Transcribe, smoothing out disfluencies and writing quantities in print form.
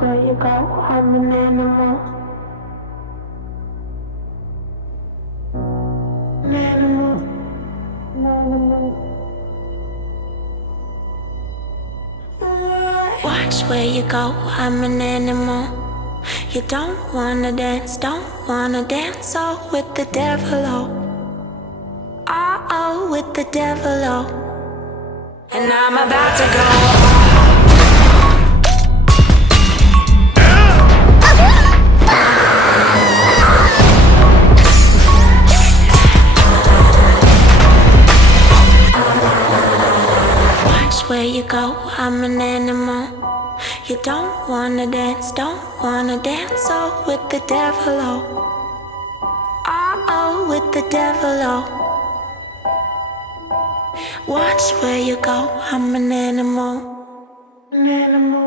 where you go, I'm an animal. An animal. An animal. Watch where you go, I'm an animal. You don't wanna dance, oh, with the devil, oh, with the devil, oh. And I'm about to go. Where you go, I'm an animal. You don't wanna dance, oh, with the devil, oh, with the devil, oh. Watch where you go, I'm an animal. An animal.